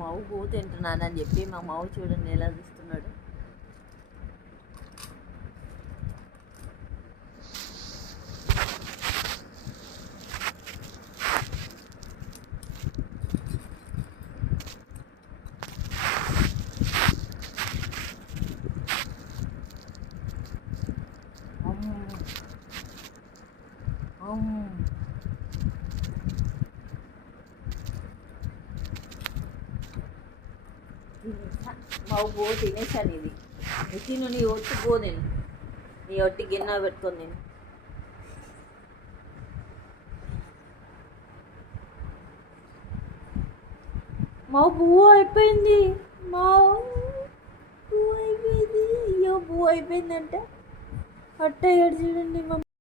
మావు పువ్వు తింటున్నానని చెప్పి మా మావు చూడండి ఎలా చూస్తున్నాడు. మావు పువ్వు తినేసాను. ఇది తిను, నీ ఒట్టి పో, నేను నీ ఒట్టి గిన్నె పెట్టుకొని నేను. మావు పువ్వు అయిపోయింది, మావు పువ్వు అయిపోయింది. అయ్యో పువ్వు అయిపోయిందంట. అట్ట ఏడు చూడండి.